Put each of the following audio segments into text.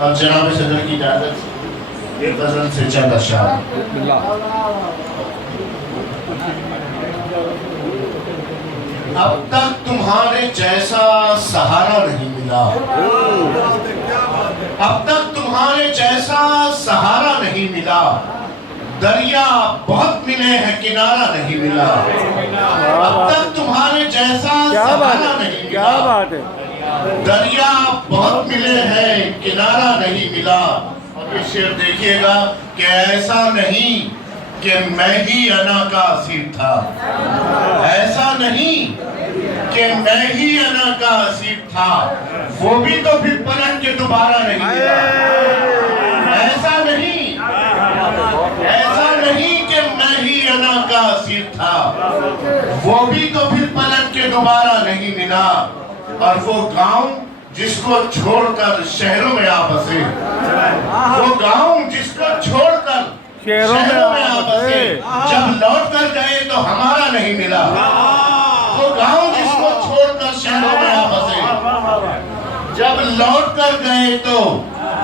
और जनाब सदर की इजाजत एक गजल से चंद अशआर। अब तक तुम्हारे जैसा सहारा नहीं मिला, अब तक तुम्हारे जैसा सहारा नहीं मिला, दरिया बहुत मिले हैं किनारा नहीं मिला। अब तक तुम्हारे जैसा सहारा नहीं मिला, क्या बात है, दरिया बहुत मिले हैं किनारा नहीं मिला। और ये शेर देखिएगा कि ऐसा नहीं कि मैं ही अना का असीर था, ऐसा नहीं कि मैं ही अना का असीर था, वो भी तो फिर पलट के दोबारा नहीं मिला। ऐसा नहीं, ऐसा नहीं कि मैं ही अना का असीर था, वो भी तो फिर पलट के दोबारा नहीं मिला। और वो गांव जिसको छोड़कर शहरों में आ बसे, वो गांव जिसको छोड़कर शहरों में आ बसे, जब लौट कर गए तो हमारा नहीं मिला। वो गांव जिसको छोड़कर शहरों में आ बसे, जब लौट कर गए तो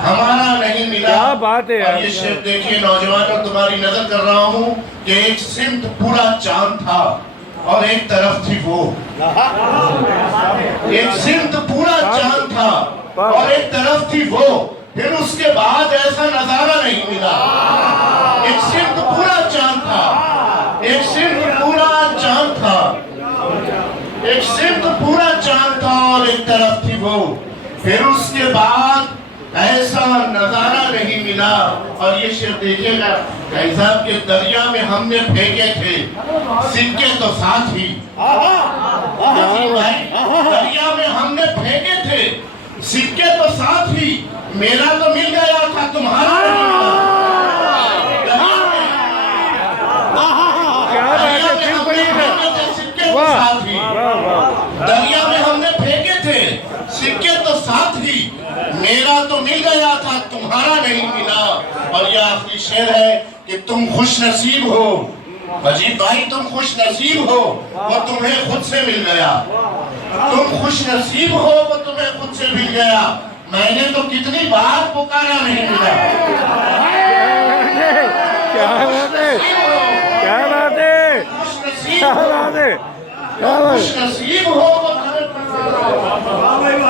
हमारा नहीं मिला। क्या बात है। और ये शेर देखिए नौजवानों, तुम्हारी नजर कर रहा हूँ कि एक सिमत पूरा चांद था और एक तरफ थी वो, एक सिमत पूरा चांद था और एक तरफ थी वो, फिर उसके बाद ऐसा नजारा नहीं मिला। एक सिमत पूरा चांद था, एक सिमत पूरा चांद था, एक सिमत पूरा चांद था और एक तरफ थी वो, फिर उसके बाद ऐसा नजारा नहीं मिला। और ये शेर देखिएगा, भाई साहब के दरिया में हमने फेंके थे सिक्के तो साथ ही, दरिया में हमने फेंके थे सिक्के तो साथ ही, मेरा तो मिल गया था तुम्हारा नहीं मिला। सिक्के तो साथ ही, दरिया में हमने फेंके थे सिक्के तो साथ ही, मेरा तो मिल गया था तुम्हारा नहीं मिला। और यह आखिरी शेर है कि तुम खुश नसीब हो अजीब भाई, तुम खुश नसीब हो वो तुम्हें खुद से मिल गया, तुम खुश नसीब हो वो तुम्हें खुद से मिल गया, मैंने तो कितनी बार पुकारा नहीं मिला। क्या बात है, क्या बात है, खुश नसीब क्या बात है, खुश नसीब हो वो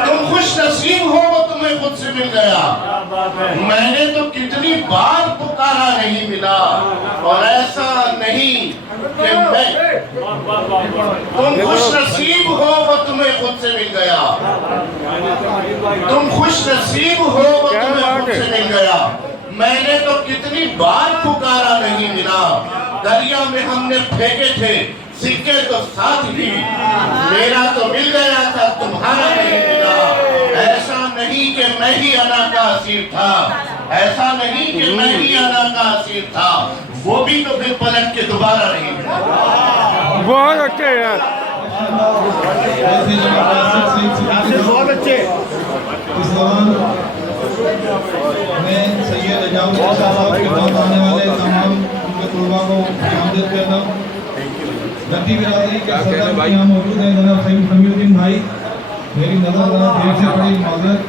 तुम खुश नसीब हो वो तुम्हें खुद से मिल गया, मैंने तो कितनी बार पुकारा नहीं मिला। और ऐसा नहीं कि मैं, तुम खुश नसीब हो वो तुम्हें खुद से मिल गया, तुम खुश नसीब हो वो तुम्हें खुद से मिल गया, मैंने तो कितनी बार पुकारा नहीं मिला। दरिया में हमने फेंके थे सिक्के तो साथ ही, मेरा तो मिल गया था तुम्हारा नहीं मिला। ऐसा नहीं कि मैं ही अना का असीर था, ऐसा नहीं कि मैं ही अना का असीर था, वो भी तो फिर पलट के दोबारा नहीं मिला। बहुत अच्छे यार, बहुत अच्छे। इस दौरान मैं सैयद एजाज साहब के साथ आने वाले तमाम उनके तलबा को आमंत्रित करता हूँ। गद्दी बिरादरी के सदर यहाँ मौजूद हैं जनाब सईद समीउद्दीन भाई, मेरी नजर देर से बड़ी माजरत